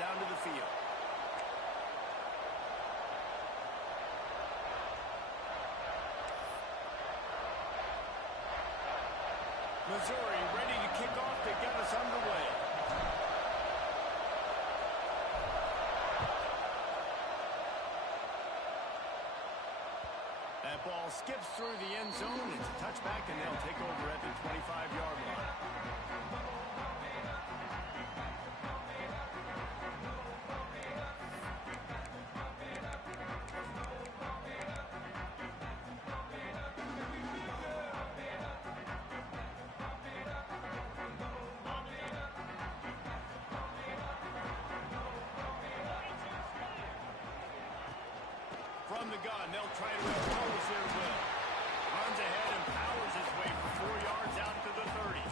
down to the field. Missouri ready to kick off to get us underway. That ball skips through the end zone. It's a touchback, and they'll take over at the 25-yard line. From the gun, they'll try to impose their will. Runs ahead and powers his way for 4 yards out to the 30.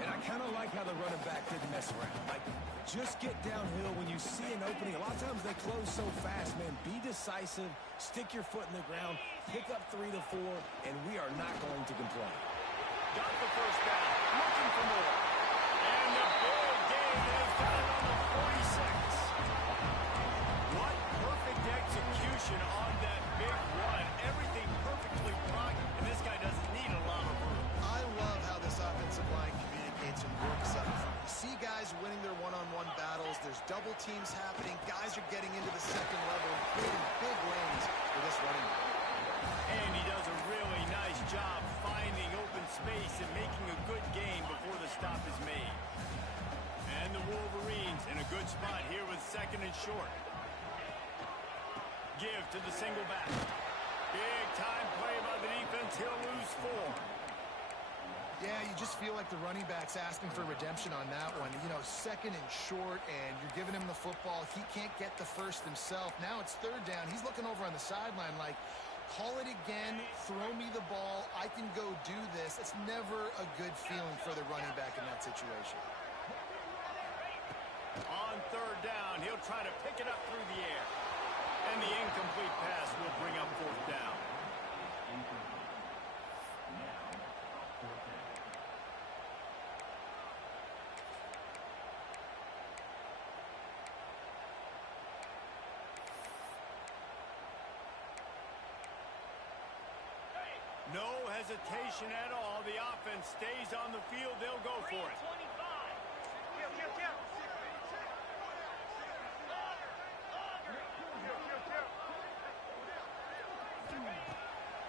And I kind of like how the running back didn't mess around. Like, just get downhill when you see an opening. A lot of times they close so fast, man. Be decisive, stick your foot in the ground, pick up 3 to 4, and we are not going to complain. Got the first down, looking for more. And the big game, they've got it on the 46. What perfect execution on that big run. Everything perfectly blocked, and this guy doesn't need a lot of room. I love how this offensive line communicates and works up. You see guys winning their one-on-one battles. There's double teams happening. Guys are getting into the second level, creating big lanes for this running back. And he does a really nice job finding open space and making a good gain before the stop is made. And the Wolverines in a good spot here with second and short. Give to the single back. Big time play by the defense. He'll lose 4. Yeah, you just feel like the running back's asking for redemption on that one. You know, second and short, and you're giving him the football. He can't get the first himself. Now it's third down. He's looking over on the sideline like, call it again, throw me the ball, I can go do this. It's never a good feeling for the running back in that situation. On third down, he'll try to pick it up through the air. And the incomplete pass will bring up fourth down. No hesitation at all. The offense stays on the field. They'll go for it.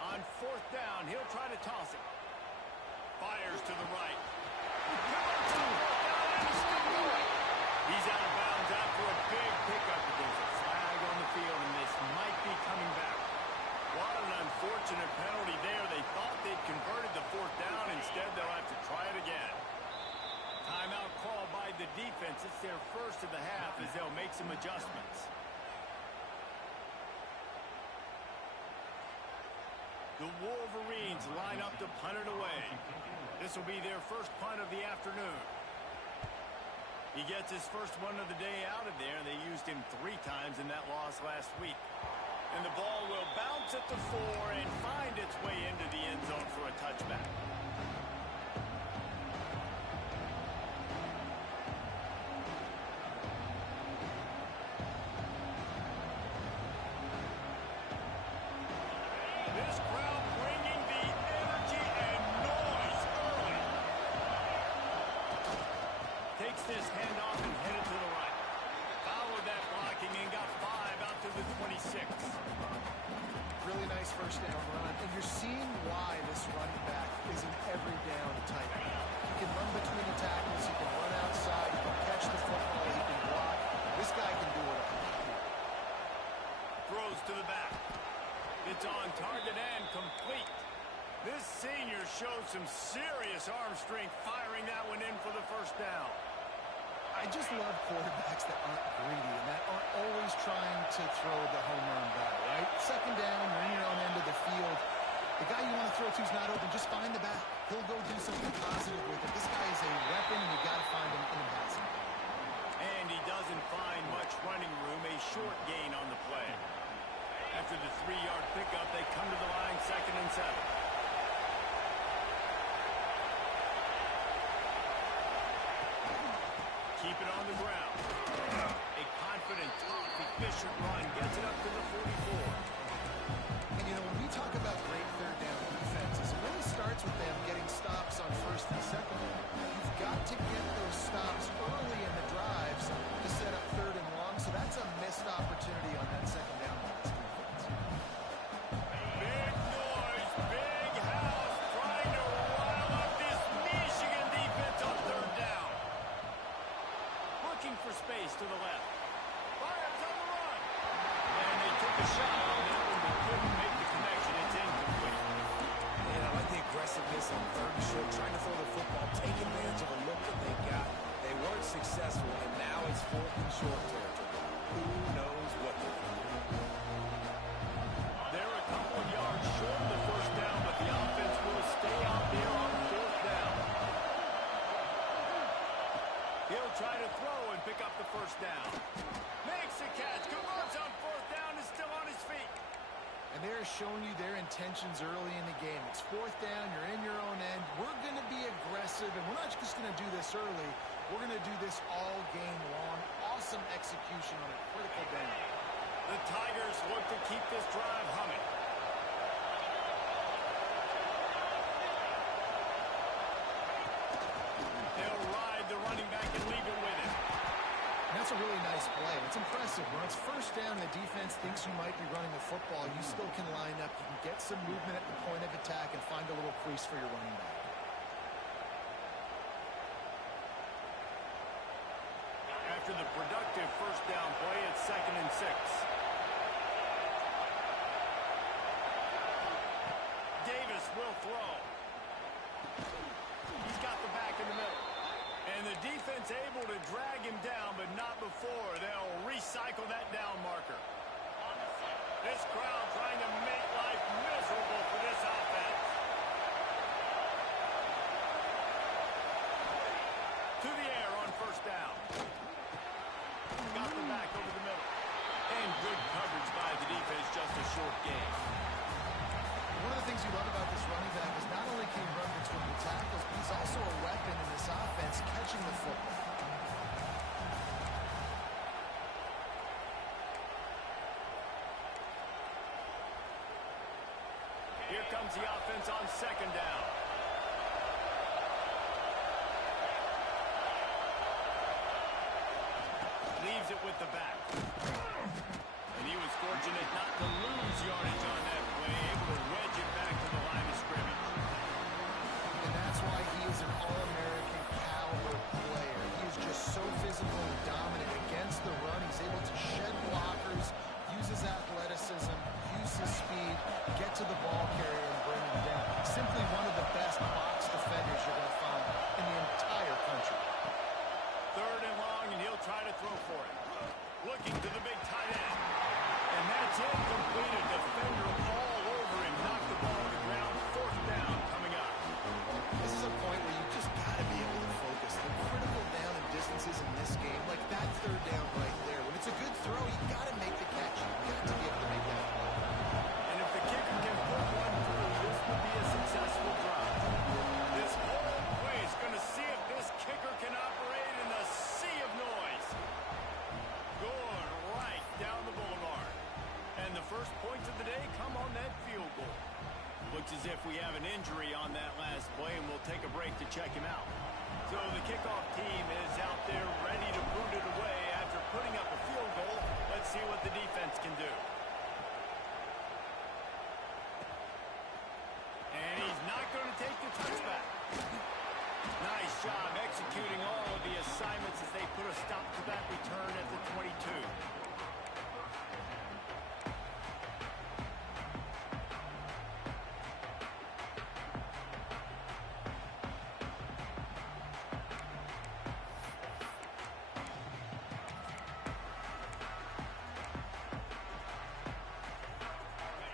On fourth down, he'll try to toss it. Fires to the right. He's out of bounds after a big pickup. There's a flag on the field, and this might be coming back. What an unfortunate penalty there. They thought they'd converted the fourth down. Instead, they'll have to try it again. Timeout call by the defense. It's their first of the half as they'll make some adjustments. The Wolverines line up to punt it away. This will be their first punt of the afternoon. He gets his first one of the day out of there. They used him 3 times in that loss last week. And the ball will bounce at the 4 and find its way into the end zone for a touchback. This crowd bringing the energy and noise early. Takes this handoff and headed to the right. Followed that blocking and got 5 out to the 26. Really nice first down run. And you're seeing why this running back is an every down type. He can run between the tackles. He can run outside. He can catch the football. He can block. This guy can do it all. Throws to the back. It's on target and complete. This senior shows some serious arm strength firing that one in for the first down. I just love quarterbacks that aren't greedy and that aren't always trying to throw the home run ball, right? Second down, you're in your own end of the field. The guy you want to throw to is not open. Just find the back. He'll go do something positive with it. This guy is a weapon, and you got to find him in the passing. And he doesn't find much running room. A short gain on the play. After the 3-yard pickup, they come to the line, 2nd and 7. Keep it on the ground. efficient run. Gets it up to the 44. And, you know, when we talk about great third down defenses, it really starts with them getting stops on first and second. You've got to get those stops early in the drives to set up third and long, so that's a missed opportunity on that second down by this defense. Big noise, big house, trying to rile up this Michigan defense on third down. Looking for space to the left. Fires on the run. And they took a shot on that one, but couldn't make the connection. It's incomplete. And I like the aggressiveness on third and short, trying to throw the football, take advantage of a look that they got. They weren't successful, and now it's fourth and short territory. Who knows what they're going to do? They're a couple of yards short of the first down, but the offense will stay out there on fourth down. He'll try to throw and pick up the first down. Makes the catch, converts on fourth down, is still on his feet. And they're showing you their intentions early in the game. It's fourth down, you're in your own end. We're going to be aggressive, and we're not just going to do this early. We're going to do this all game long. Awesome execution on a critical down. The Tigers look to keep this drive humming. They'll ride the running back and leave it with him. That's a really nice play. It's impressive. When it's first down, the defense thinks you might be running the football. You still can line up. You can get some movement at the point of attack and find a little crease for your running back. After the productive first down play, it's 2nd and 6. Davis will throw. He's got the back in the middle. And the defense able to drag him down, but not before. They'll recycle that down marker. This crowd trying to make life miserable for this offense. To the air on first down. Got the back over the middle. And good coverage by the defense, just a short gain. One of the things you love about this running back is not only can he run between the tackles, but he's also a weapon in this offense catching the football. Here comes the offense on second down. Leaves it with the back. And he was fortunate not to lose yardage on that play, able to wedge it back to the line of scrimmage. And that's why he is an All-American caliber player. He is just so physical and dominant against the run. He's able to shed blockers, use his athleticism, use his speed, get to the ball carrier and bring him down. Simply one of the best box defenders you're going to find in the entire country. Third and long, and he'll try to throw for it. Looking to the big tight end. And that's incomplete. A defender all over him. Knocked the ball to the ground. Fourth down coming up. This is a point where you just got to be able to focus. The critical down and distances in this game, like that third down right there. When it's a good throw, you got to make the catch. You got to be able to make that play. And if the kicker can put one through, this would be a successful drive. This whole place going to see if this kicker can operate in the sea of noise. Going right down the boulevard. And the first points of the day come on that field goal. Looks as if we have an injury on that last play, and we'll take a break to check him out. So the kickoff team is out there ready to boot it away after putting up a field goal. Let's see what the defense can do. And he's not going to take the touchback. Nice job executing all of the assignments as they put a stop to that return at the 22.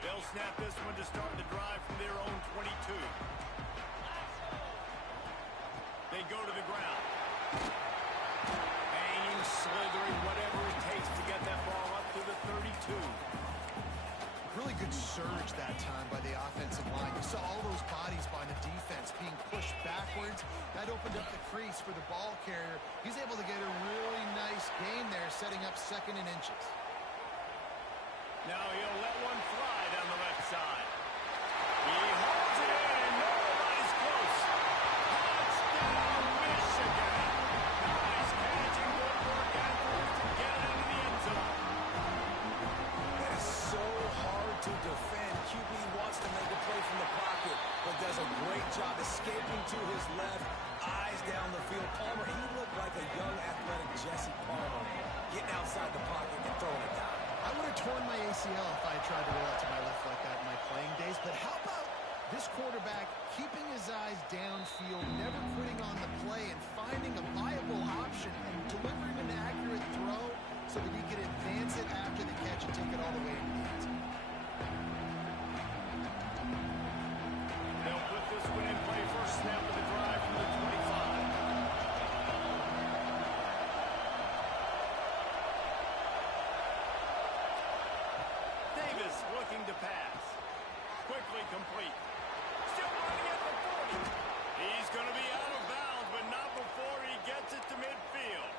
They'll snap this one to start the drive from their own 22. They go to the ground. Banging, slithering, whatever it takes to get that ball up to the 32. Really good surge that time by the offensive line. You saw all those bodies by the defense being pushed backwards. That opened up the crease for the ball carrier. He's able to get a really nice gain there, setting up 2nd and inches. Now he'll let one fly down the left side. He holds it in, and nobody's close. Touchdown, Michigan. Nice catch and good work afterwards to get it into the end zone. That is so hard to defend. QB wants to make a play from the pocket, but does a great job escaping to his left, eyes down the field. Palmer, he looked like a young, athletic Jesse Palmer, getting outside the pocket and throwing it down. I would have torn my ACL if I had tried to roll out to my left like that in my playing days, but how about this quarterback keeping his eyes downfield, never quitting on the play, and finding a viable option and delivering an accurate throw so that he could advance it after the catch and take it all the way into the end zone. They'll put this one in play first snap of the drive from the 25. Davis looking to pass. Quickly complete. Still running at the 40. He's going to be out of bounds, but not before he gets it to midfield.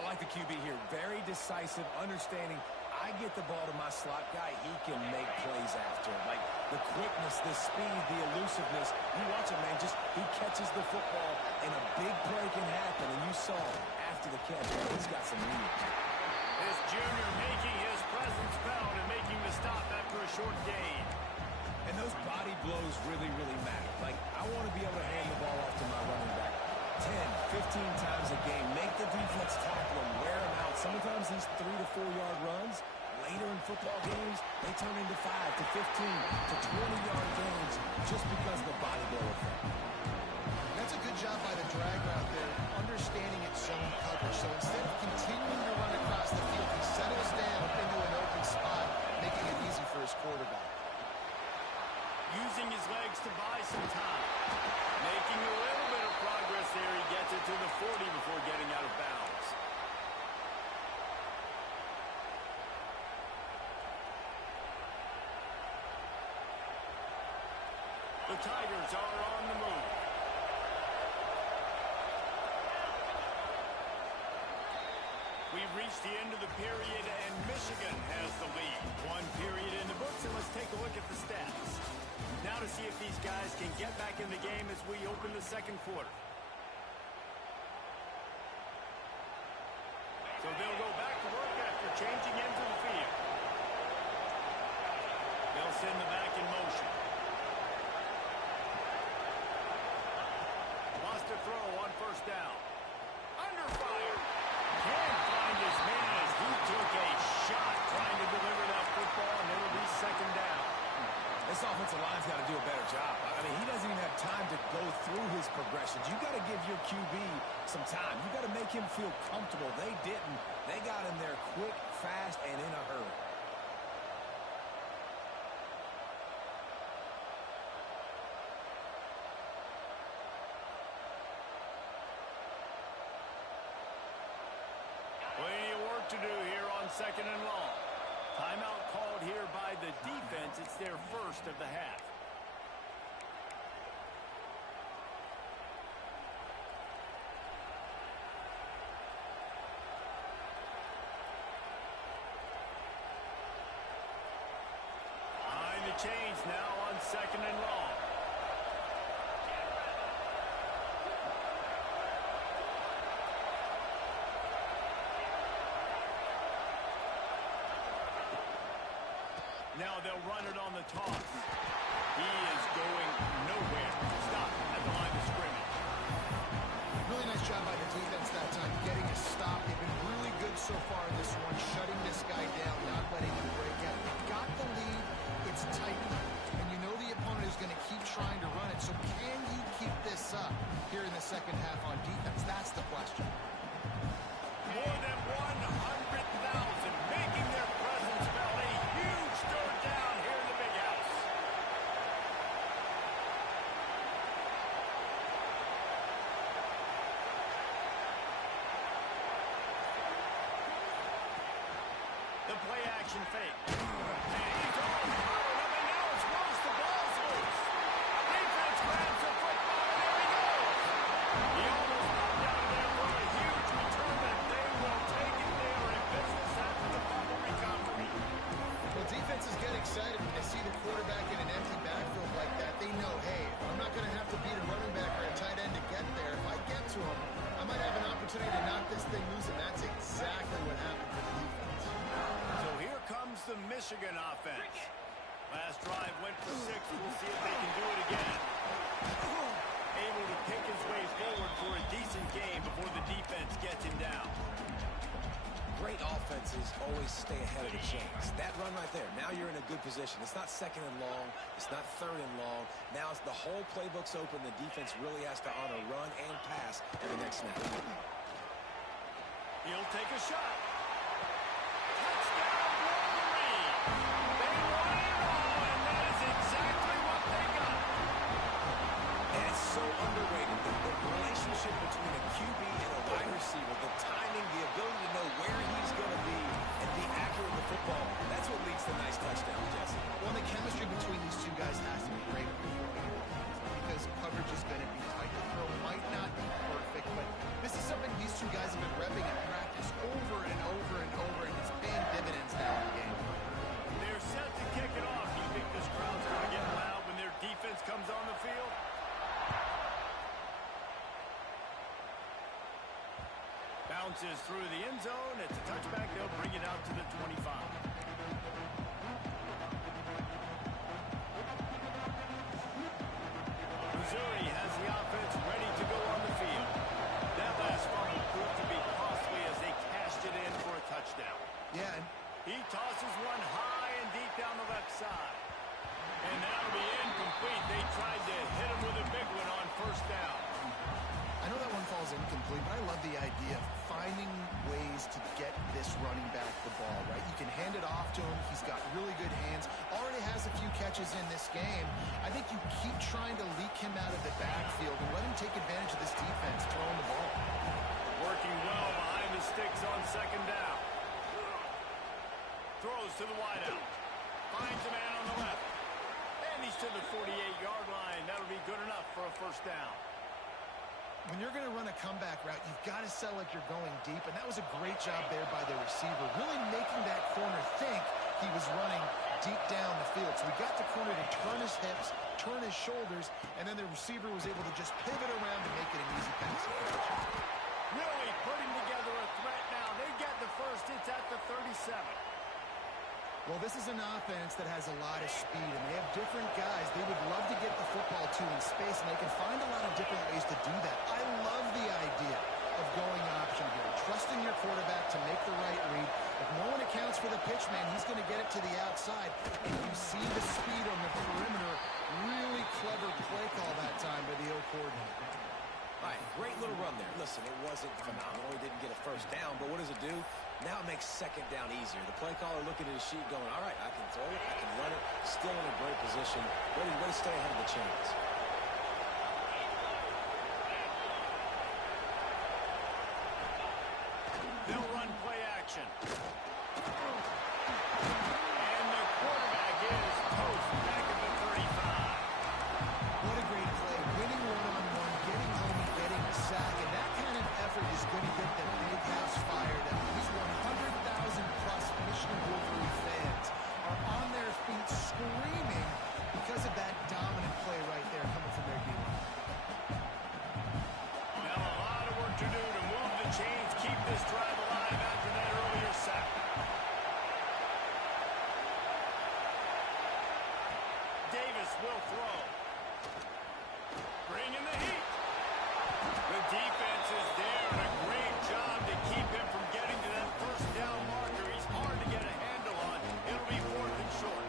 I like the QB here. Very decisive, understanding. I get the ball to my slot guy, he can make plays after. Like the quickness, the speed, the elusiveness. You watch him, man, just he catches the football and a big play can happen. And you saw after the catch, man, he's got some meat. This junior making his presence felt and making the stop after a short gain. And those body blows really, really matter. Like, I want to be able to hand the ball off to my running back 10, 15 times a game. Make the defense tackle him, wear him out. Sometimes these 3 to 4 yard runs, later in football games, they turn into 5 to 15 to 20 yard gains just because of the body blow effect. That's a good job by the drag route there, understanding its zone coverage. So instead of continuing to run across the field, he settles down into an open spot, making it easy for his quarterback. Using his legs to buy some time. Making a little bit of progress there. He gets it to the 40 before getting out of bounds. The Tigers are on the move. We've reached the end of the period, and Michigan has the lead. One period in the books, and let's take a look at the stats. Now to see if these guys can get back in the game as we open the second quarter. So they'll go back to work after changing into the field. They'll send the back in motion. Lost a throw on first down. Under fire. Can't find his man as he took a shot trying to deliver that football, and it'll be second down. This offensive line's got to do a better job. I mean, he doesn't even have time to go through his progressions. You got to give your QB some time. You got to make him feel comfortable. They didn't. They got him there quick, fast, and in a hurry. Plenty of work to do here on second and long. Timeout called here by the defense. It's their first of the half. Behind the chains now on second and long. Now they'll run it on the toss. He is going nowhere. Stop at the line of scrimmage. Really nice job by the defense that time, getting a stop. They've been really good so far in this one, shutting this guy down, not letting him break out. They've got the lead. It's tight. And you know the opponent is going to keep trying to run it. So can you keep this up here in the second half on defense? That's the question. More than 100,000 making their presence felt. A huge third down here in the big house. The play action fake. And he's all fired up, and now it's worse. The ball's loose. Defense grabs the football, and there he goes. He almost popped out of there for a huge return, but they will take it there in business after the fumble recovery. Michigan offense. Last drive went for 6. We'll see if they can do it again. Able to pick his way forward for a decent game before the defense gets him down. Great offenses always stay ahead of the chains. That run right there, now you're in a good position. It's not second and long. It's not third and long. Now it's the whole playbook's open. The defense really has to honor run and pass in the next snap. He'll take a shot. Touchdown, Wolverine! They won it all, and that is exactly what they got. And it's so underrated. The relationship between a QB and a wide receiver, the timing, the ability to know where he's going to be and be accurate with the football, that's what leads to nice touchdowns, Jesse. Well, the chemistry between these two guys has to be great because coverage is going to be tight. The throw might not be perfect, but this is something these two guys have been repping in practice over and over and over, and it's paying dividends now in the game. They're set to kick it off. Do you think this crowd's going to get loud when their defense comes on the field? Bounces through the end zone. It's a touchback. They'll bring it out to the 25. Missouri has the offense ready to go on the field. That last fumble proved to be costly as they cashed it in for a touchdown. Yeah, and He tosses one high and deep down the left side. And that'll be incomplete. They tried to hit him with a big one on first down. I know that one falls incomplete, but I love the idea of finding ways to get this running back the ball, right? You can hand it off to him. He's got really good hands. Already has a few catches in this game. I think you keep trying to leak him out of the backfield and let him take advantage of this defense throwing the ball. Working well behind the sticks on second down. Throws to the wideout. Finds a man on the left. And he's to the 48-yard line. That'll be good enough for a first down. When you're going to run a comeback route, you've got to sell like you're going deep, and that was a great job there by the receiver, really making that corner think he was running deep down the field. So we got the corner to turn his hips, turn his shoulders, and then the receiver was able to just pivot around and make it an easy pass. Really putting together a threat now. They get the first. It's at the 37. Well, this is an offense that has a lot of speed, and they have different guys they would love to get the football to in space, and they can find a lot of different ways to do that. I love the idea of going option here, trusting your quarterback to make the right read. If no one accounts for the pitch man, he's going to get it to the outside, and you see the speed on the perimeter. Really clever play call that time by the O coordinator. All right, great little run there. Listen, it wasn't phenomenal. He didn't get a first down, but what does it do? Now it makes second down easier. The play caller looking at his sheet going, all right, I can throw it, I can run it, still in a great position, ready to stay ahead of the chains. They'll run play action. And the quarterback is toast back at the 35. What a great play. Winning one-on-one, getting home and getting a sack, and that kind of effort is going to get the big house fired up. These 100,000-plus Michigan Wolverine fans are on their feet screaming because of that dominant play right there coming from their D-line. Now a lot of work to do to move the chains, keep this drive alive after that earlier sack. Davis will throw. Bringing the heat. The defense is there, and a great job to keep him from getting to that first down marker. He's hard to get a handle on. It'll be 4th and short.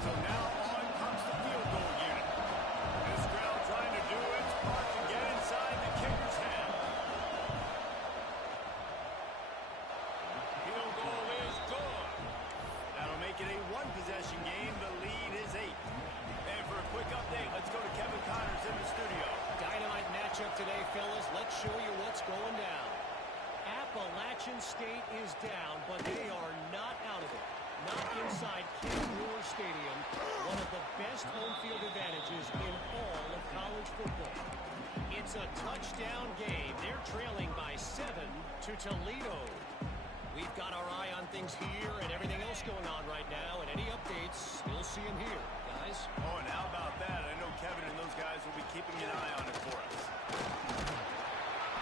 So now on comes the field goal unit. This crowd trying to do its part to get inside the kicker's head. Field goal is good. That'll make it a one-possession game. The lead is 8. And for a quick update, let's go to Kevin Connors in the studio. Dynamite matchup today, fellas. Let's show you what's going down. Appalachian State is down, but they are not out of it. Not inside Ken Moore Stadium, one of the best home field advantages in all of college football. It's a touchdown game. They're trailing by 7 to Toledo. We've got our eye on things here and everything else going on right now, and any updates, you'll see them here, guys. Oh, and how about that? I know Kevin and those guys will be keeping an eye on it for us.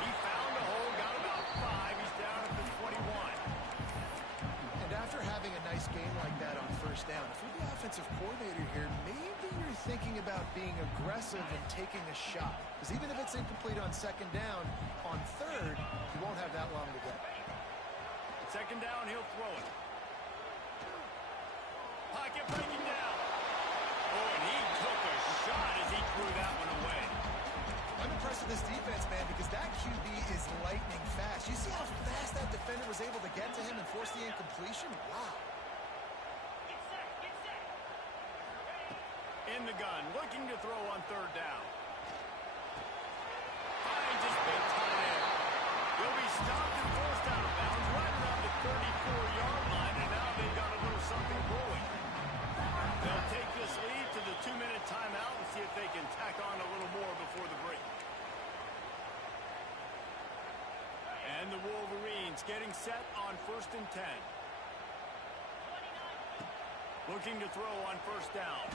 He found a hole, got about 5. He's down at the 21. And after having a nice game like that on first down, if you're the offensive coordinator here, maybe you're thinking about being aggressive and taking a shot. Because even if it's incomplete on second down, on third, you won't have that long to go. Second down, he'll throw it. Pocket breaking down. Oh, and he took a shot as he threw that one away. I'm impressed with this defense, man, because that QB is lightning fast. You see how fast that defender was able to get to him and force the incompletion? Wow. In the gun, looking to throw on third down. Finds his big tight end. He'll be stopped and forced out of bounds right around the 34-yard line, and now they've got a little something brewing. They'll take this lead to the 2-minute timeout and see if they can tack on a little more before the break. And the Wolverines getting set on 1st and 10. Looking to throw on first down.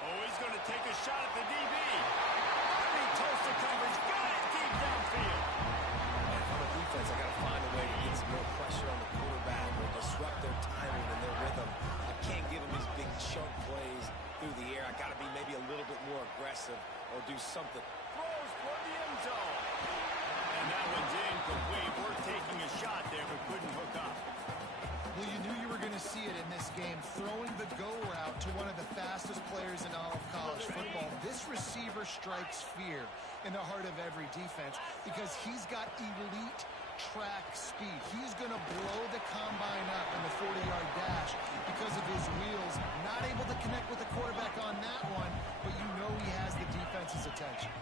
Oh, he's going to take a shot at the DB. He toasted coverage. Got it deep downfield. And if I'm a defense, I got to find a way to get some more pressure on the quarterback or disrupt their timing and their rhythm. I can't give them these big chunk plays through the air. I got to be maybe a little bit more aggressive or do something. Throws for the end zone. And that one's incomplete. We're taking a shot there, but couldn't hook up. Well, you knew you were going to see it in this game, throwing the go route to one of the fastest players in all of college football. This receiver strikes fear in the heart of every defense because he's got elite track speed. He's going to blow the combine up in the 40-yard dash because of his wheels. Not able to connect with the quarterback on that one, but you know he has the defense's attention.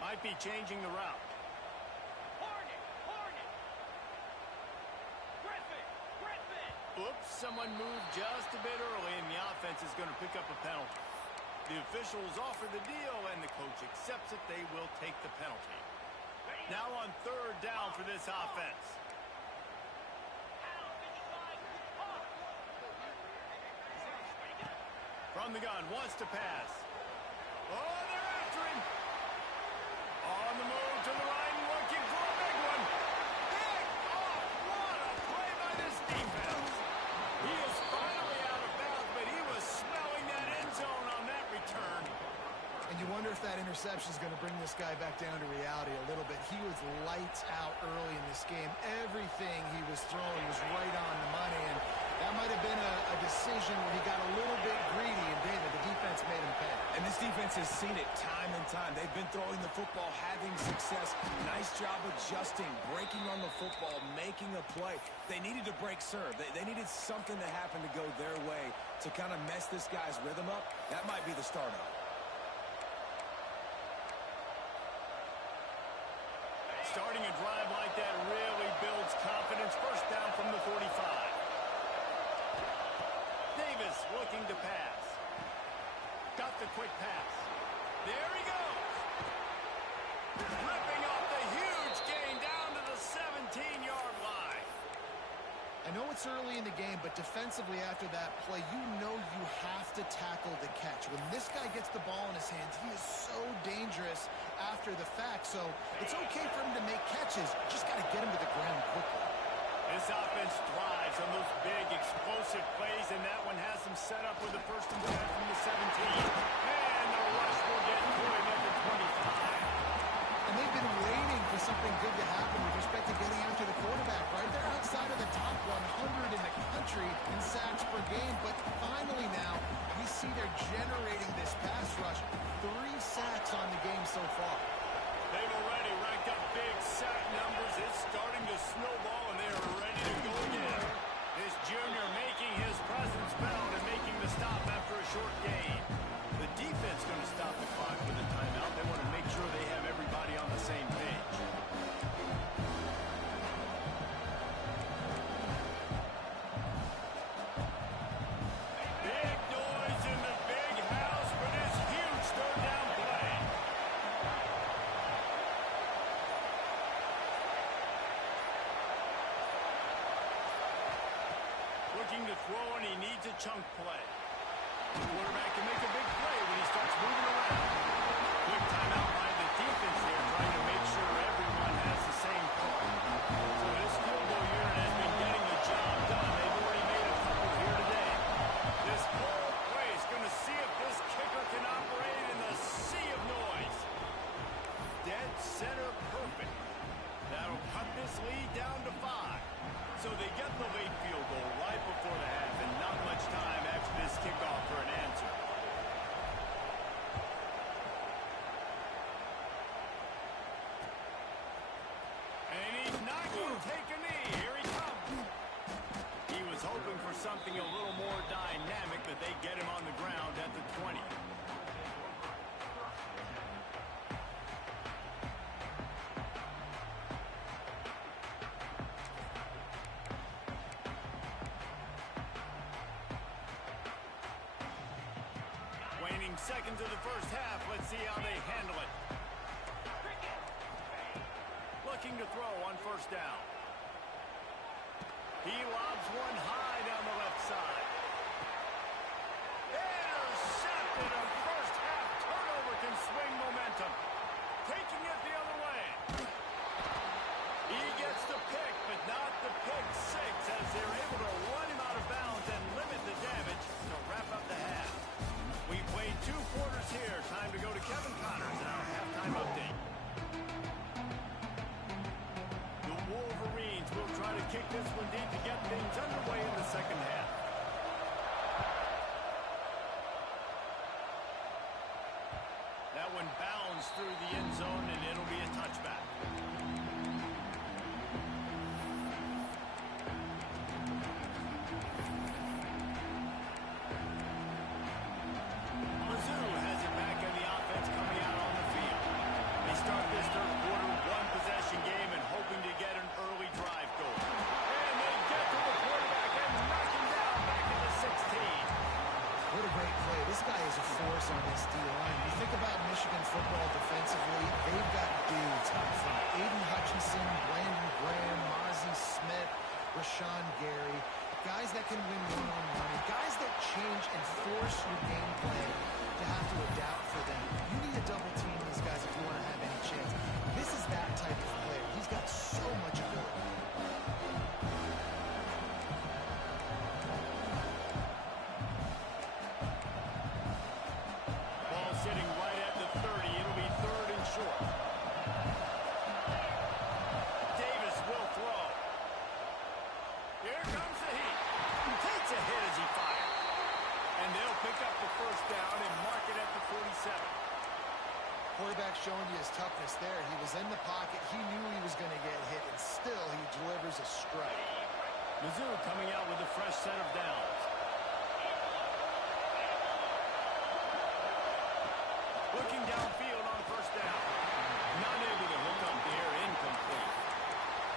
Might be changing the route. Oops, someone moved just a bit early, and the offense is going to pick up a penalty. The officials offer the deal, and the coach accepts it. They will take the penalty. Now on third down for this offense. From the gun, wants to pass. Oh, they're after him. On the move to the right, looking for a big one. Big off. What a play by this defense. He is finally out of bounds, but he was smelling that end zone on that return. And you wonder if that interception is going to bring this guy back down to reality a little bit. He was lights out early in this game. Everything he was throwing was right on the money, and that might have been a decision where he got a little bit greedy, and David, the defense made him pay. And this defense has seen it time and time. They've been throwing the football, having success. Nice job adjusting, breaking on the football, making a play. They needed to break serve. They needed something to happen to go their way to kind of mess this guy's rhythm up. That might be the start of it. Starting a drive like that really builds confidence. First down from the 45. Davis looking to pass. Got the quick pass. There he goes. Ripping off the huge gain down to the 17-yard line. I know it's early in the game, but defensively after that play, you know you have to tackle the catch. When this guy gets the ball in his hands, he is so dangerous after the fact. So it's okay for him to make catches. Just got to get him to the ground quickly. This offense thrives on those big, explosive plays, and that one has them set up with the 1st and 10 from the 17. And the rush will get to him at the 25. And they've been waiting for something good to happen with respect to getting after the quarterback, right? They're outside of the top 100 in the country in sacks per game, but finally now we see they're generating this pass rush. 3 sacks on the game so far. They've already racked up big sack numbers. It's starting to snowball, and they're ready to go again. This junior making his presence felt and making the stop after a short gain. The defense going to stop the clock with a timeout. They want to make sure they have everybody on the same page. Looking to throw, and he needs a chunk play. The quarterback can make a big play when he starts moving around. Quick timeout by the defense there, trying to make sure everyone has the same call. So this field goal unit has been getting the job done. They've already made a couple here today. This whole play is going to see if this kicker can operate in the sea of noise. Dead center perfect. That'll cut this lead down to 5. So they get the late field goal right before the half, and not much time after this kickoff for an answer. And he's not going to take a knee. Here he comes. He was hoping for something a little more dynamic, but they get him on the ground at the 20. Waning seconds of the first half. Let's see how they handle it. Looking to throw on first down. He lobs one high down the left side. Intercepted. A first half turnover can swing momentum. Taking it the other way. He gets the pick, but not the pick six, as they're able to run him out of bounds and limit the damage to wrap up the half. We played 2 quarters here. Time to go to Kevin Connors and our halftime update. The Wolverines will try to kick this one deep to get things underway in the second half. That one bounds through the end zone, and it'll be a touchback. Start this third quarter, 1-possession game, and hoping to get an early drive going. And they get to the quarterback and knock him down back at the 16. What a great play. This guy is a force on this D-line. You think about Michigan football defensively, they've got dudes up front. Aiden Hutchinson, Brandon Graham, Mozzie Smith, Rashawn Gary. Guys that can win one-on-one. Guys that change and force your game plan to have to adapt for them. You need to double team these guys if you want to have any chance. This is that type of player. He's got so much ability. Ball sitting right at the 30. It'll be 3rd and short. Davis will throw. Here comes the heat. He takes a hit as he fires. And they'll pick up the first down and mark it at the 47. Quarterback showing you his toughness there. He was in the pocket. He knew he was going to get hit, and still he delivers a strike. Mizzou coming out with a fresh set of downs. Looking downfield on first down. Not able to hook up there. Incomplete.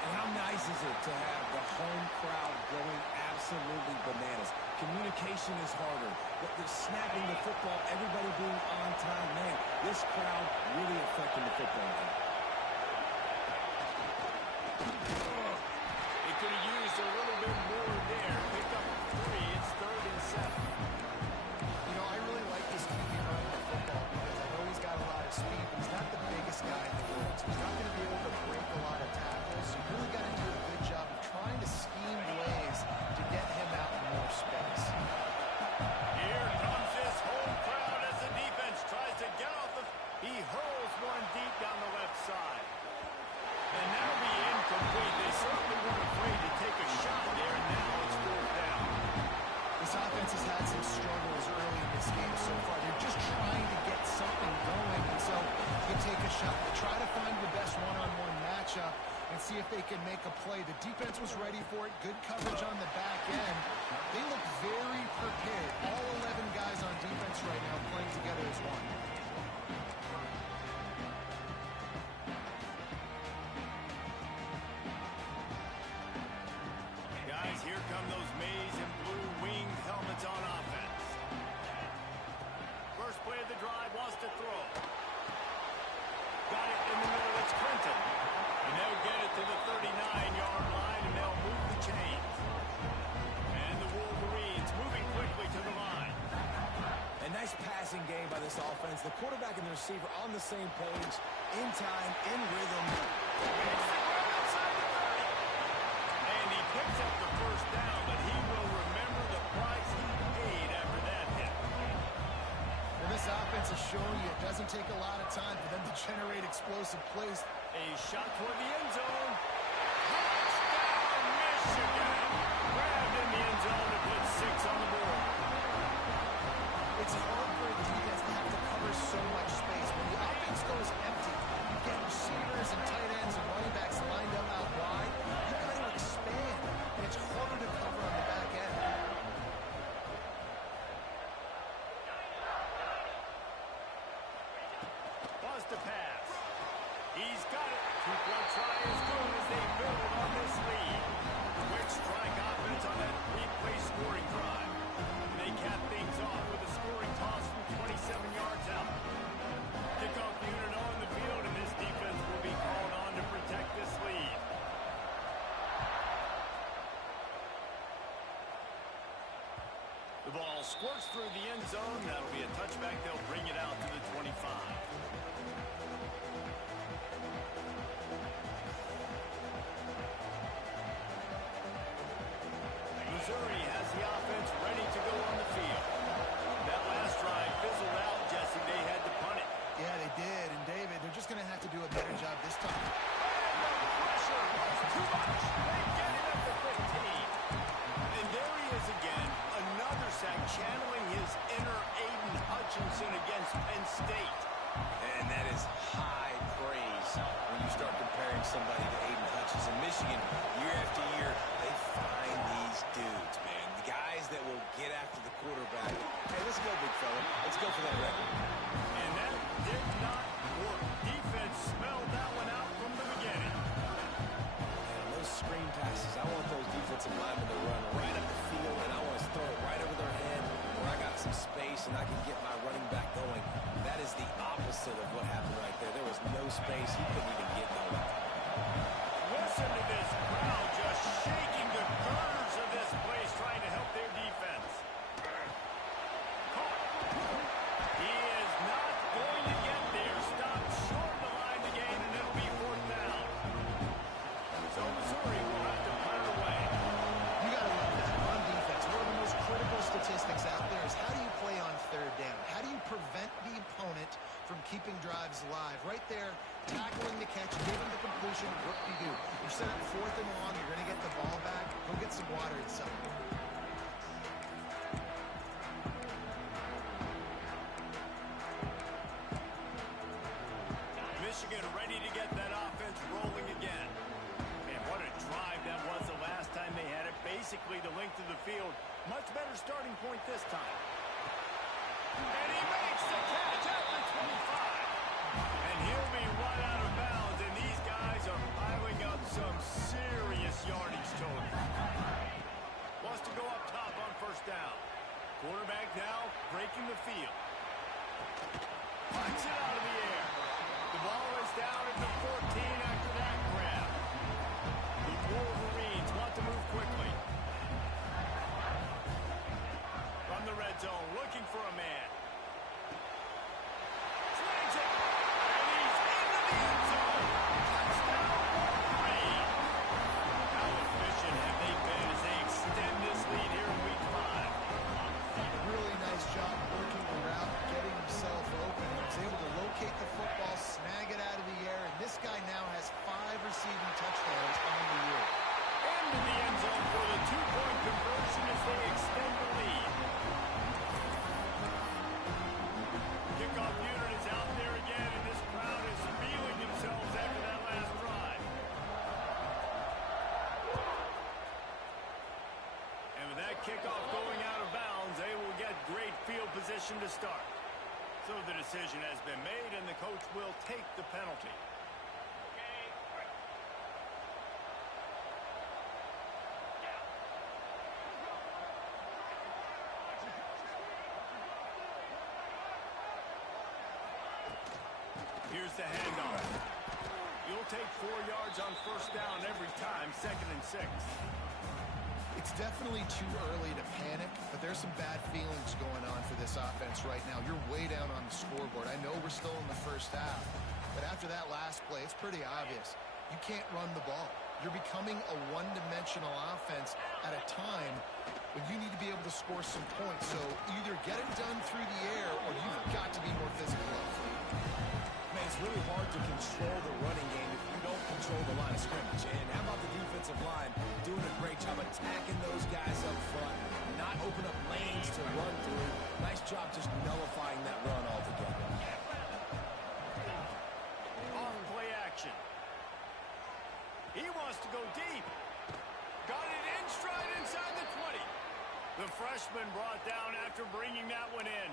And how nice is it to have the home crowd going absolutely bananas? Communication is harder. The snapping the football, everybody being on time. Man, this crowd really affecting the football game. They could have used a little bit more there. Picked up 3. It's 3rd and 7. You know, I really like this QB running the football because I know he's got a lot of speed, but he's not the biggest guy in the world. So he's not going to be able to break a lot of tackles. So you really got to do a good job of trying to scheme ways to get him out in more space. Here comes this whole crowd as the defense tries to get off the... He hurls one deep down the left side. And that'll be incomplete. They certainly weren't afraid to take a shot there, and now it's 4th down. This offense has had some struggles early in this game so far. They're just trying to get something going, and so they take a shot. They try to find the best one-on-one matchup and see if they can make a play. The defense was ready for it. Good coverage on the back end. They look very prepared. All 11 guys on defense right now playing together as one. Guys, here come those maize and blue winged helmets on offense. First play of the drive, wants to throw. Got it in the middle, it's Clinton. And they'll get it to the 39-yard line, and they'll move the chains. And the Wolverines amazing game by this offense. The quarterback and the receiver on the same page, in time, in rhythm. And he picks up the first down, but he will remember the price he paid after that hit. Well, this offense is showing you it doesn't take a lot of time for them to generate explosive plays. A shot toward the end zone. Touchdown, Michigan. Grabbed in the end zone to put 6 on the board. It's hard for a defense to have to cover so much space. When the offense goes empty, you get receivers and tight ends and running backs lined up out wide. You got to expand, and it's harder to cover on the back end. Bust a pass. He's got it. Two-point try as good as they build on this lead. Quick strike offense on that 3-play scoring drive. They cap things off with a scoring toss from 27 yards out. Kickoff unit on the field, and this defense will be called on to protect this lead. The ball squirts through the end zone. That'll be a touchback. They'll bring it out to the 25. Missouri has the offense ready to go on the field. That last drive fizzled out, Jesse. They had to punt it. Yeah, they did. And, David, they're just going to have to do a better job this time. And the pressure was too much. They get it up to 15. And there he is again. Another sack, channeling his inner Aiden Hutchinson against Penn State. And that is high praise when you start comparing somebody to Aiden Hutchinson. Michigan, year after year, they find these dudes, man. The guys that will get after the quarterback. Hey, let's go, big fella. Let's go for that record. And that did not work. Defense smelled that one out from the beginning. And those screen passes, I want those defensive linemen to run right up the field, and I want to throw it right over their head where I got some space and I can get my running back going. That is the opposite of what happened right there. There was no space. He couldn't even get going. Listen to this crowd just shaking the curves of this place, trying to help their defense. He is not going to get there. Stopped short of the line to gain, and it'll be 4th down. So Missouri will have to punt away. You got to love that on defense. One of the most critical statistics out there is how do you play on 3rd down? How do you prevent the opponent from keeping drives alive? Right there, tackling the catch, giving the completion. What do you do? You're set up 4th and long. You're going to get the ball back. Go get some water inside. Michigan ready to get that offense rolling again. Man, what a drive that was the last time they had it. Basically the length of the field. Much better starting point this time. And he makes the catch at the 25. And he'll be run out of bounds. And these guys are piling up some serious yardage total. Wants to go up top on 1st down. Quarterback now breaking the field. Punts it out of the air. The ball is down at the 14 after that grab. The Wolverines want to move quickly. From the red zone, looking for a man. Swings it, and he's into the end zone. Touchdown, Wolverine. How efficient have they been as they extend this lead here in Week 5? Really nice job working the route, getting himself open. He was able to locate the football, snag it out of the air, and this guy now has 5 receiving touchdowns on the year. Into the end zone for the 2-point conversion as they extend the lead. Kickoff unit is out there again, and this crowd is feeling themselves after that last drive. And with that kickoff going out of bounds, they will get great field position to start. So the decision has been made, and the coach will take the penalty. Here's the handoff. You'll take 4 yards on 1st down every time, 2nd and 6. It's definitely too early to panic, but they're there's some bad feelings going on for this offense right now. You're way down on the scoreboard. I know we're still in the first half, but after that last play, it's pretty obvious. You can't run the ball. You're becoming a one-dimensional offense at a time when you need to be able to score some points. So either get it done through the air or you've got to be more physical up front. Man, it's really hard to control the running game if you don't control the line of scrimmage. And how about the defensive line doing a great job attacking those guys up front, not open up lanes to run through. Nice job just nullifying that run altogether. On play action. He wants to go deep. Got it in stride inside the 20. The freshman brought down after bringing that one in.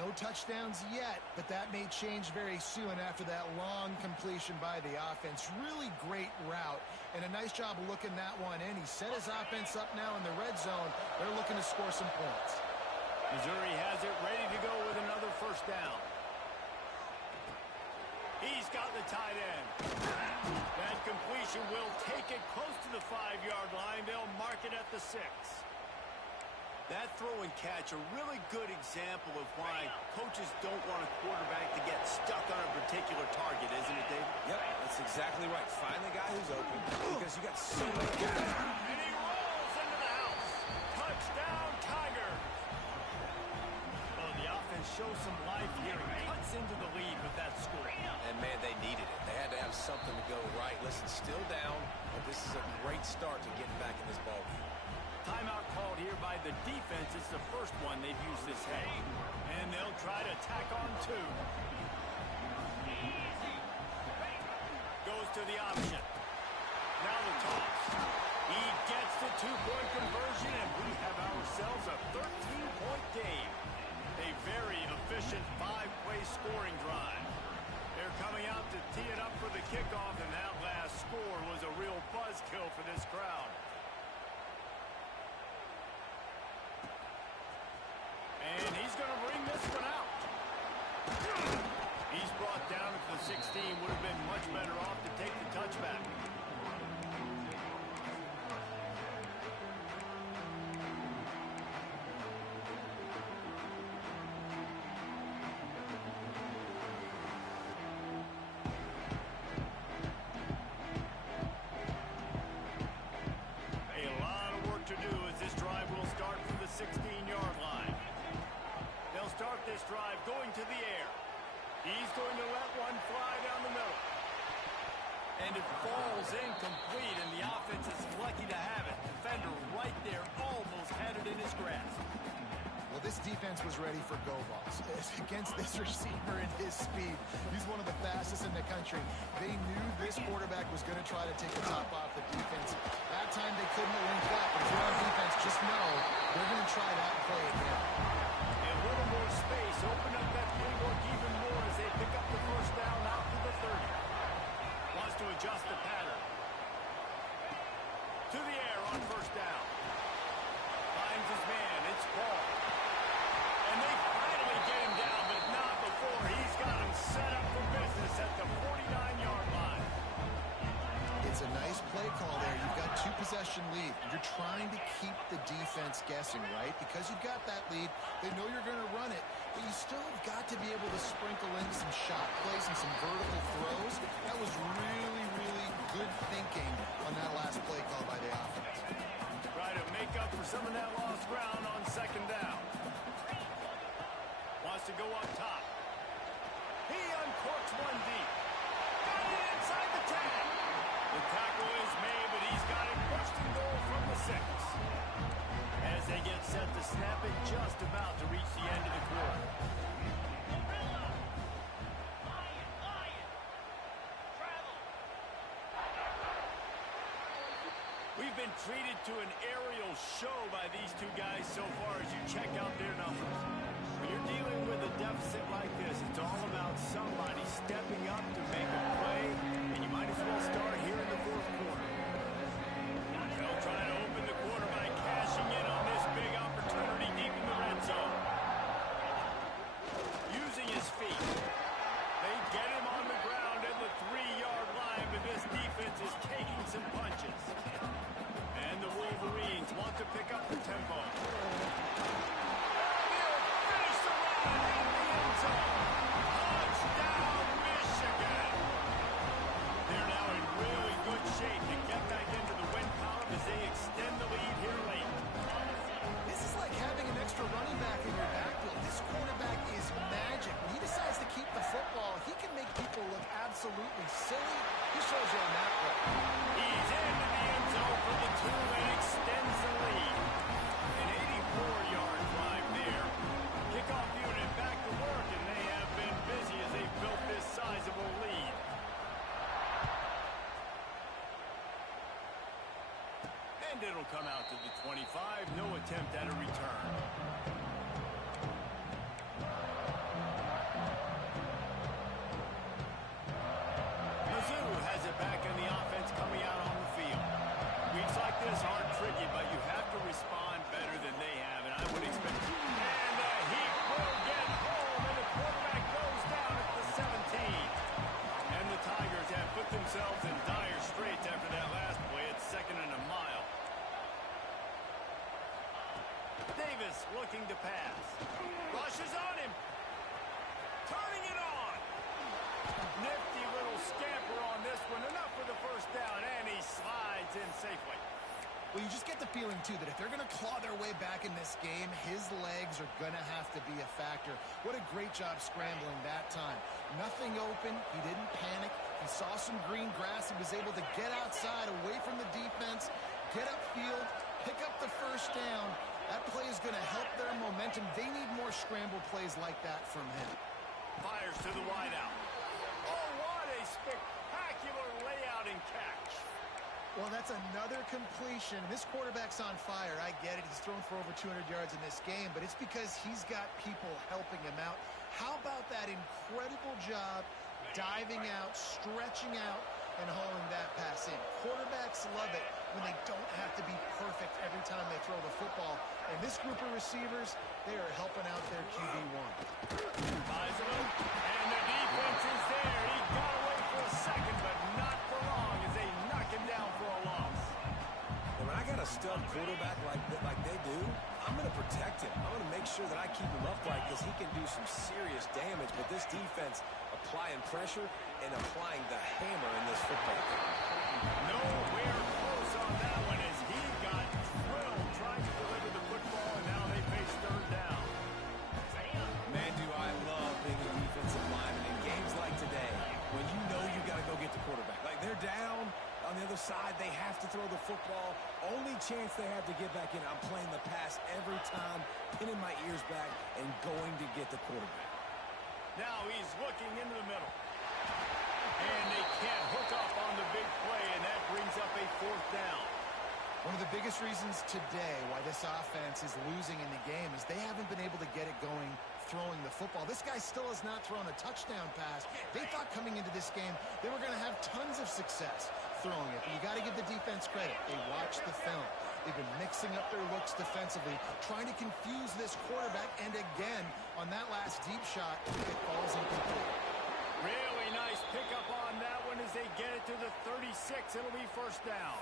No touchdowns yet, but that may change very soon after that long completion by the offense. Really great route, and a nice job of looking that one in. He set his offense up now in the red zone. They're looking to score some points. Missouri has it ready to go with another first down. He's got the tight end. That completion will take it close to the 5-yard line. They'll mark it at the 6. That throw and catch, a really good example of why coaches don't want a quarterback to get stuck on a particular target, isn't it, David? Yep, that's exactly right. Find the guy who's open because you got so many guys. And he rolls into the house. Touchdown, Tiger. Oh, the offense shows some life here and cuts into the lead with that score. And, man, they needed it. They had to have something to go right. Listen, still down, but this is a great start to getting back in this ballgame. Timeout called here by the defense. It's the first one they've used this half. And they'll try to tack on 2. Goes to the option. Now the toss. He gets the 2-point conversion, and we have ourselves a 13-point game. A very efficient 5-play scoring drive. They're coming out to tee it up for the kickoff, and that last score was a real buzzkill for this crowd. And he's going to bring this one out. He's brought down at the 16. Would have been much better off to take the touchback. A lot of work to do as this drive will start from the 16-yard line. They'll start this drive going to the air. He's going to let one fly down the middle. And it falls incomplete, and the offense is lucky to have it. Defender right there almost had it in his grasp. Well, this defense was ready for go balls. Against this receiver and his speed, he's one of the fastest in the country. They knew this quarterback was going to try to take the top off the defense. That time they couldn't link up. If you're on defense, just know they're going to try that play again. A little more space, open up that playbook even more as they pick up the first down out to the 30. Wants to adjust the pattern. To the air on first down. Finds his man. It's Paul. And they finally get him down, but not before. He's got him set up for business at the 49-yard line. It's a nice play call there. You've got 2-possession lead. You're trying to keep the defense guessing, right? Because you've got that lead, they know you're going to run it, but you still have got to be able to sprinkle in some shot plays and some vertical throws. That was really, really good thinking on that last play call by the offense. Try to make up for some of that lost ground on second down. Wants to go up top. He uncorks one deep. Got it inside the 10. The tackle is made, but he's got it first and goal from the 6. As they get set to snap it, just about to reach the end of the quarter. We've been treated to an aerial show by these two guys so far as you check out their numbers. When you're dealing with a deficit like this, it's all about somebody stepping up to make a play, and you might as well start here in the fourth quarter. They'll try to open the quarter by cashing in on this big opportunity deep in the red zone. Using his feet. They get him on the ground at the 3-yard line, but this defense is taking some punches. And the Wolverines want to pick up the tempo. It'll come out to the 25. No attempt at a return. Mizzou has it back in the offense coming out on the field. Weeks like this aren't tricky, but you have to respond better than they have, and I would expect... And he will get home, and the quarterback goes down at the 17. And the Tigers have put themselves in dire straits after that last play. It's 2nd and a mile. Davis looking to pass. Rushes on him. Turning it on. Nifty little scamper on this one. Enough for the first down, and he slides in safely. Well, you just get the feeling, too, that if they're going to claw their way back in this game, his legs are going to have to be a factor. What a great job scrambling that time. Nothing open. He didn't panic. He saw some green grass. He was able to get outside, away from the defense, get upfield, pick up the first down. That play is going to help their momentum. They need more scramble plays like that from him. Fires to the wideout. Oh, what a spectacular layout and catch. Well, that's another completion. This quarterback's on fire. I get it. He's thrown for over 200 yards in this game, but it's because he's got people helping him out. How about that incredible job diving out, stretching out, and hauling that pass in? Quarterbacks love it when they don't have to be perfect every time they throw the football. And this group of receivers, they are helping out their QB1. Buys him, and the defense is there. He got away for a second, but not for long as they knock him down for a loss. And when I got a stud quarterback like they do, I'm going to protect him. I'm going to make sure that I keep him upright because he can do some serious damage. But this defense applying pressure and applying the hammer in this football game. Nowhere close on that one as he got drilled trying to deliver the football, and now they face 3rd down. Man, do I love being a defensive lineman in games like today when you know you got to go get the quarterback. Like they're down on the other side, they have to throw the football. Only chance they have to get back in. I'm playing the pass every time, pinning my ears back and going to get the quarterback. Now he's looking into the middle. And they can't hook up on the big play, and that brings up a 4th down. One of the biggest reasons today why this offense is losing in the game is they haven't been able to get it going throwing the football. This guy still has not thrown a touchdown pass. They thought coming into this game they were going to have tons of success throwing it. But you got to give the defense credit. They watched the film. They've been mixing up their looks defensively, trying to confuse this quarterback. And again, on that last deep shot, it falls incomplete. Really nice pickup on that one as they get it to the 36. It'll be 1st down.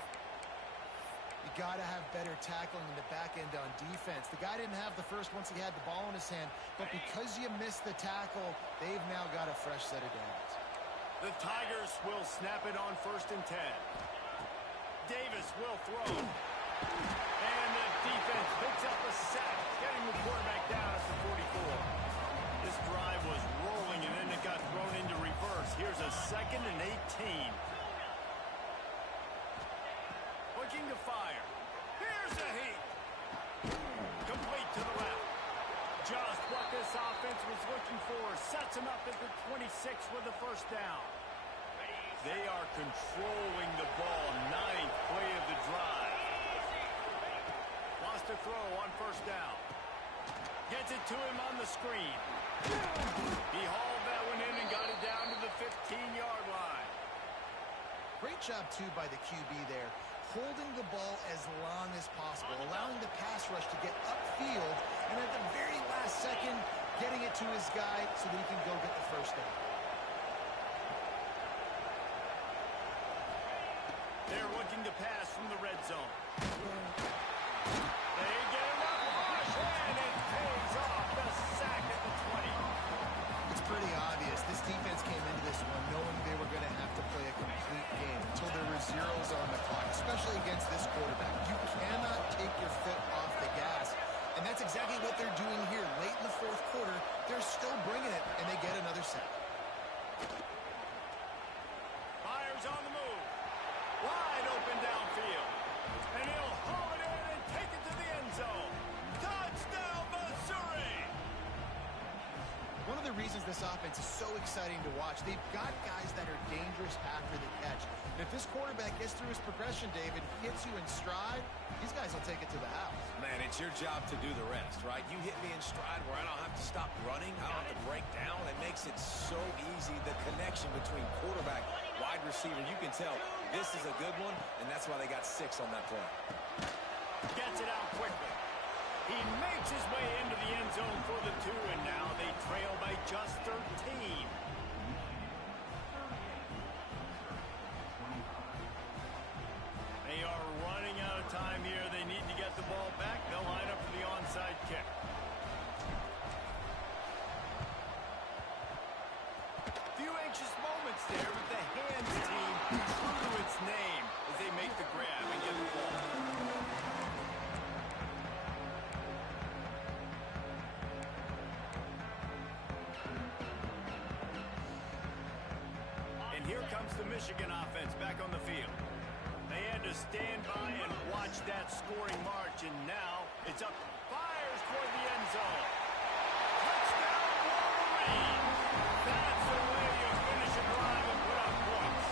You got to have better tackling in the back end on defense. The guy didn't have the first once he had the ball in his hand, but because you missed the tackle, they've now got a fresh set of downs. The Tigers will snap it on 1st and 10. Davis will throw. And the defense picks up a sack, getting the quarterback down at the 44. This drive was rolling, and then it got thrown into reverse. Here's a 2nd and 18. Looking to fire. Here's a heat. Complete to the left. Just what this offense was looking for. Sets him up at the 26 with the 1st down. They are controlling the ball. 9th play of the drive. Wants to throw on 1st down. Gets it to him on the screen. He hauled that one in and got it down to the 15-yard line. Great job, too, by the QB there. Holding the ball as long as possible, allowing the pass rush to get upfield, and at the very last second, getting it to his guy so that he can go get the 1st down. They're looking to pass from the red zone. They get enough push, and it pays off. The sack at the 20. It's pretty obvious. This defense came into this one knowing they were going to have to play a complete game until there were zeros on the clock, especially against this quarterback. You cannot take your foot off the gas, and that's exactly what they're doing here. Late in the 4th quarter, they're still bringing it, and they get another sack. Fires on the move. Wide open downfield. And he'll haul it in and take it to the end zone. Touchdown, Missouri! One of the the reasons this offense is so exciting to watch. They've got guys that are dangerous after the catch. And if this quarterback gets through his progression, David, hits you in stride, these guys will take it to the house. Man, it's your job to do the rest, right? You hit me in stride where I don't have to stop running. I don't have to break down. It makes it so easy. The connection between quarterback, wide receiver, you can tell this is a good one, and that's why they got 6 on that play. Gets it out quickly. He makes his way into the end zone for the 2, and now they trail by just 13. They are running out of time here. They need to get the ball back. They'll line up for the onside kick. Few anxious moments there, but the hands team true to its name as they make the grab and get the ball. And here comes the Michigan offense back on the field. They had to stand by and watch that scoring march, and now it's up. Fires toward the end zone. Touchdown, Wolverines! That's the way you finish a drive and put up points.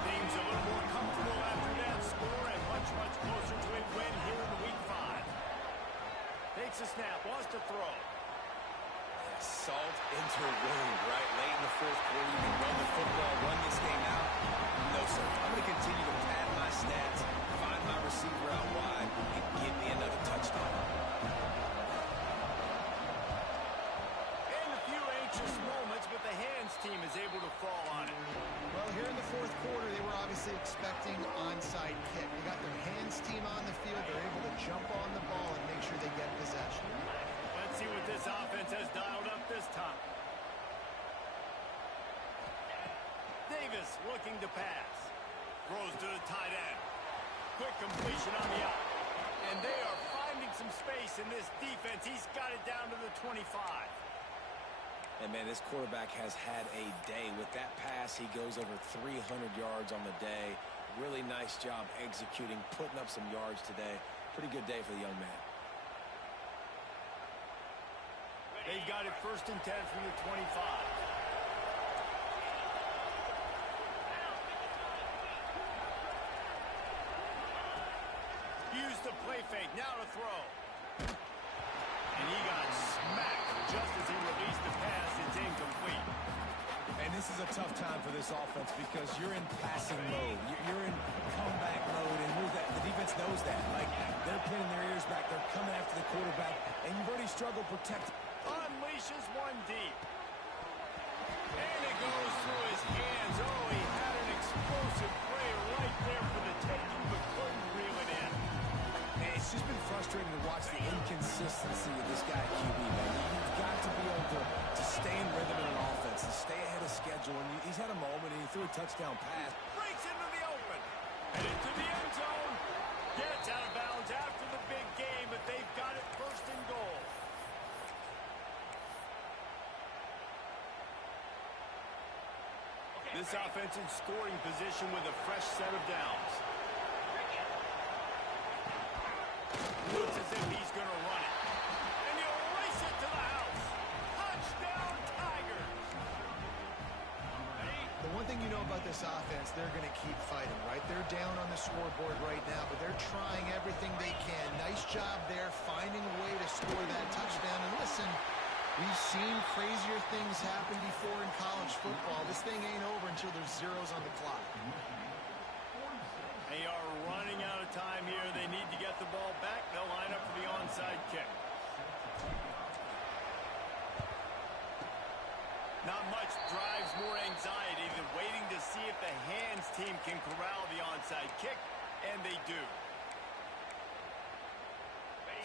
Team's a little more comfortable after that score and much, much closer to a win here in Week 5. Takes a snap, wants to throw. Salt into a wound, right? Late in the 4th quarter, you can run the football, run this game out. No, sir. I'm going to continue to pad my stats, find my receiver out wide, and get me another touchdown. And a few anxious moments, but the hands team is able to fall on it. Well, here in the 4th quarter, they were obviously expecting onside kick. They got their hands team on the field. They're able to jump on the ball and make sure they get possession. Let's see what this offense has dialed up this time. Davis looking to pass. Throws to the tight end. Quick completion on the out. And they are finding some space in this defense. He's got it down to the 25. And, man, this quarterback has had a day. With that pass, he goes over 300 yards on the day. Really nice job executing, putting up some yards today. Pretty good day for the young man. They've got it 1st and 10 from the 25. Use the play fake, now to throw. And he got smacked just as he released the pass. It's incomplete. And this is a tough time for this offense because you're in passing mode. You're in comeback mode, and the defense knows that. Like, they're pinning their ears back. They're coming after the quarterback, and you've already struggled protecting. Unleashes one deep. And it goes through his hands. Oh, he had an explosive play right there for the taking, but couldn't reel it in. And it's just been frustrating to watch the inconsistency of this guy, QB, man. You've got to be able to stay in rhythm in an offense, to stay ahead of schedule. And he's had a moment, and he threw a touchdown pass. Breaks into the open. And into the end zone. Gets out of bounds after the big game, but they've got it 1st and goal. This offense in scoring position with a fresh set of downs. Looks as if he's going to run it. And he'll race it to the house. Touchdown, Tigers. The one thing you know about this offense, they're going to keep fighting, right? They're down on the scoreboard right now, but they're trying everything they can. Nice job there, finding a way to score that touchdown. And listen, we've seen crazier things happen before in college football. This thing ain't over until there's zeros on the clock. They are running out of time here. They need to get the ball back. They'll line up for the onside kick. Not much drives more anxiety than waiting to see if the hands team can corral the onside kick, and they do.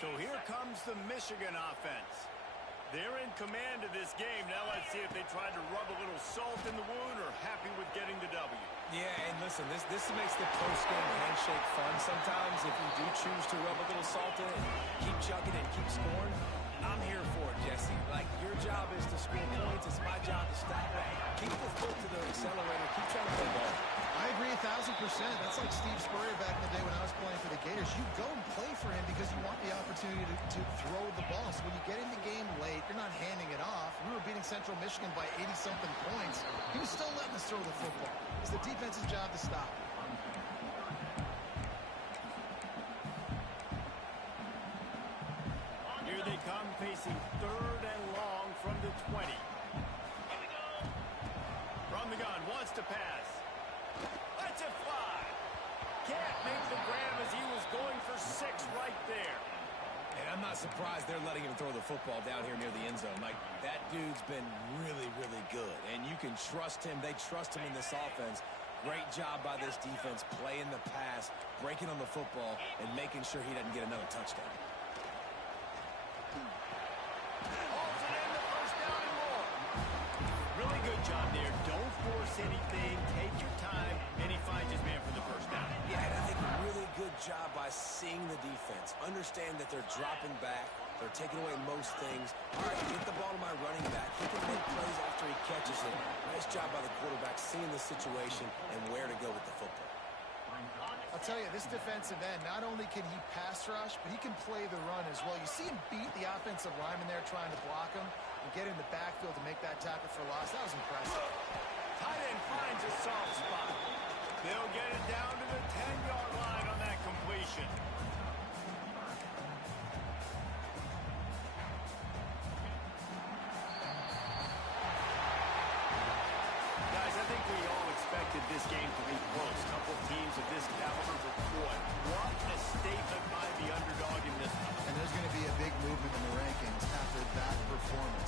So here comes the Michigan offense. They're in command of this game. Now let's see if they tried to rub a little salt in the wound or happy with getting the W. Yeah, and listen, this makes the post-game handshake fun sometimes. If you do choose to rub a little salt in it, keep chugging and keep scoring. I'm here for it, Jesse. Like, your job is to score points. It's my job to stop it. Keep the foot to the accelerator. Keep trying to play ball. I agree 1,000%. That's like Steve Spurrier back in the day when I was playing for the Gators. You go and play for him because you want the opportunity to throw the ball. So when you get in the game late, State, you're not handing it off. We were beating Central Michigan by 80-something points. He was still letting us throw the football. It's the defense's job to stop. Here they come, facing 3rd and long from the 20. From the gun, wants to pass. Lets it fly. Can't make the grab as he was going for 6 right there. And I'm not surprised they're letting him throw the football down here near the end zone. Like, that dude's been really, really good. And you can trust him. They trust him in this offense. Great job by this defense, playing the pass, breaking on the football, and making sure he doesn't get another touchdown. Holds it in, the first down and more. Really good job there. Don't force anything. Take your time, and he finds his man for the first down. Yeah, and I think a really good job by seeing the defense. Understand that they're dropping back. They're taking away most things. All right, get the ball to my running back. He can make plays after he catches it. Nice job by the quarterback seeing the situation and where to go with the football. I'll tell you, this defensive end, not only can he pass rush, but he can play the run as well. You see him beat the offensive lineman there trying to block him and get in the backfield to make that tackle for loss. That was impressive. Tight end finds a soft spot.